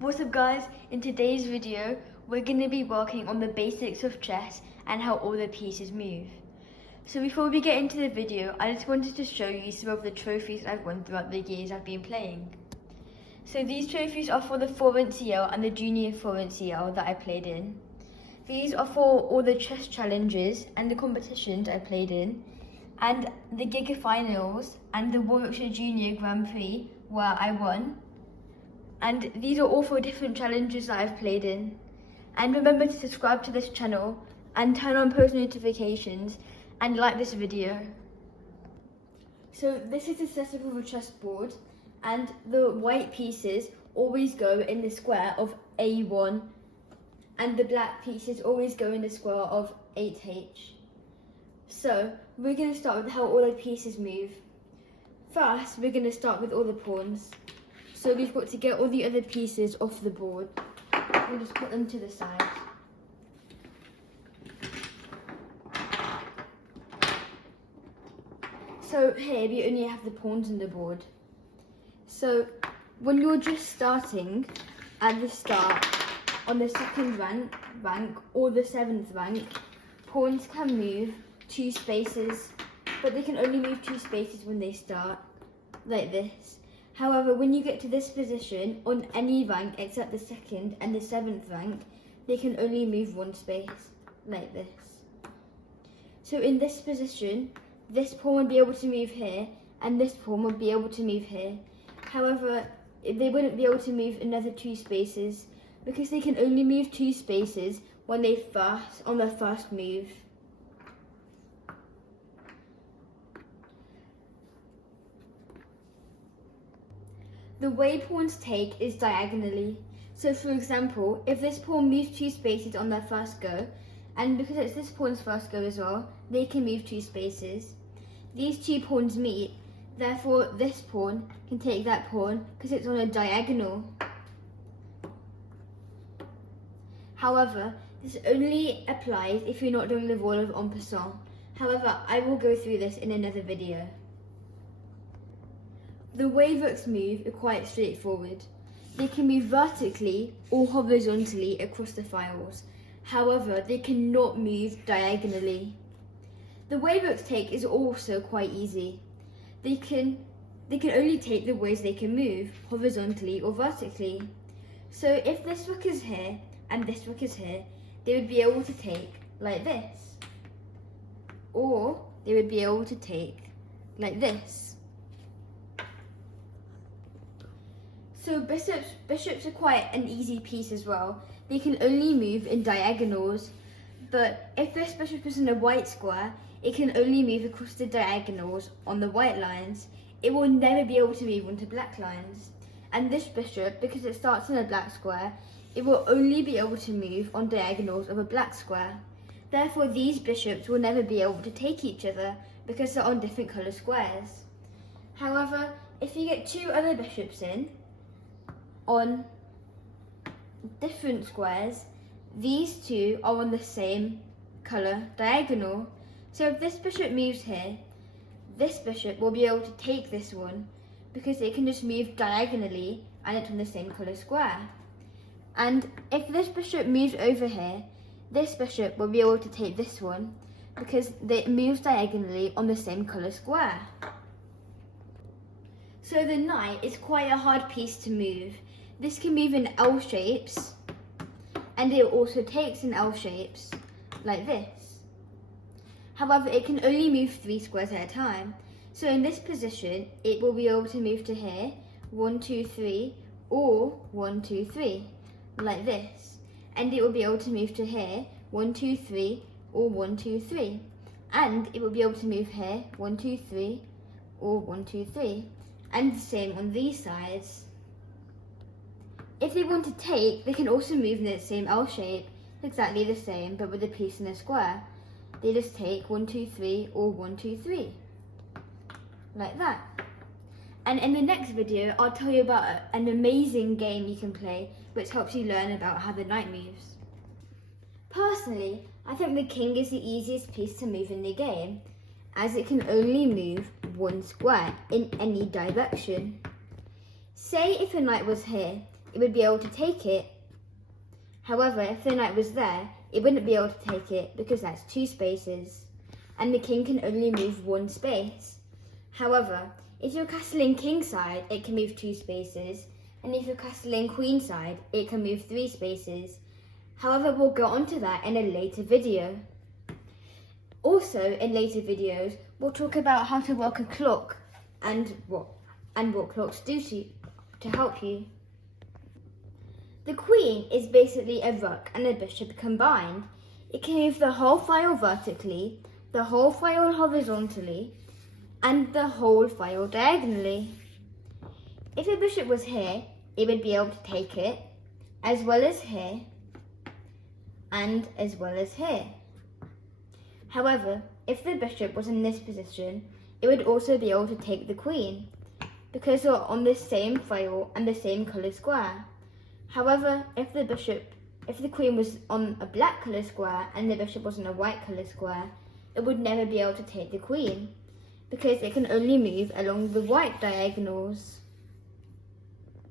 What's up guys, in today's video we're going to be working on the basics of chess and how all the pieces move. So before we get into the video, I just wanted to show you some of the trophies I've won throughout the years I've been playing. So these trophies are for the Florent CL and the Junior Florent CL that I played in. These are for all the chess challenges and the competitions I played in, and the Giga Finals and the Warwickshire Junior Grand Prix where I won. And these are all for different challenges that I've played in. And remember to subscribe to this channel and turn on post notifications and like this video. So this is the setup of a chessboard, and the white pieces always go in the square of A1 and the black pieces always go in the square of 8H. So we're going to start with how all the pieces move. First, we're going to start with all the pawns. So we've got to get all the other pieces off the board. We'll just put them to the side. So here we only have the pawns on the board. So when you're just starting at the start on the second rank or the 7th rank, pawns can move 2 spaces, but they can only move 2 spaces when they start, like this. However, when you get to this position, on any rank except the 2nd and the 7th rank, they can only move 1 space, like this. So in this position, this pawn would be able to move here, and this pawn would be able to move here. However, they wouldn't be able to move another 2 spaces, because they can only move 2 spaces when they on their first move. The way pawns take is diagonally. So for example, if this pawn moves 2 spaces on their first go, and because it's this pawn's first go as well, they can move 2 spaces. These 2 pawns meet, therefore this pawn can take that pawn because it's on a diagonal. However, this only applies if you're not doing the rule of en passant. However, I will go through this in another video. The way rooks move are quite straightforward. They can move vertically or horizontally across the files. However, they cannot move diagonally. The way rooks take is also quite easy. They can only take the ways they can move, horizontally or vertically. So if this rook is here and this rook is here, they would be able to take like this. Or they would be able to take like this. So bishops are quite an easy piece as well. They can only move in diagonals, but if this bishop is in a white square, it can only move across the diagonals on the white lines. It will never be able to move onto black lines. And this bishop, because it starts in a black square, it will only be able to move on diagonals of a black square. Therefore, these bishops will never be able to take each other because they're on different colour squares. However, if you get 2 other bishops in, on different squares, these 2 are on the same colour diagonal. So if this bishop moves here, this bishop will be able to take this one because it can just move diagonally and it's on the same colour square. And if this bishop moves over here, this bishop will be able to take this one because it moves diagonally on the same colour square. So the knight is quite a hard piece to move. This can move in L shapes, and it also takes in L shapes, like this. However, it can only move 3 squares at a time. So in this position, it will be able to move to here, 1, 2, 3, or 1, 2, 3, like this. And it will be able to move to here, 1, 2, 3, or 1, 2, 3. And it will be able to move here, 1, 2, 3, or 1, 2, 3. And the same on these sides. If they want to take, they can also move in the same L shape, exactly the same, but with a piece in a square. They just take 1, 2, 3, or 1, 2, 3, like that. And in the next video, I'll tell you about an amazing game you can play, which helps you learn about how the knight moves. Personally, I think the king is the easiest piece to move in the game, as it can only move 1 square in any direction. Say if a knight was here, it would be able to take it. However, if the knight was there, it wouldn't be able to take it because that's 2 spaces, and the king can only move 1 space. However, if you're castling king side, it can move 2 spaces, and if you're castling queen side, it can move 3 spaces. However, we'll go on to that in a later video. Also, in later videos, we'll talk about how to work a clock and what clocks do to help you. The queen is basically a rook and a bishop combined. It can move the whole file vertically, the whole file horizontally, and the whole file diagonally. If a bishop was here, it would be able to take it, as well as here, and as well as here. However, if the bishop was in this position, it would also be able to take the queen, because they're on the same file and the same colour square. However, if the queen was on a black colour square and the bishop was on a white colour square, it would never be able to take the queen, because it can only move along the white diagonals.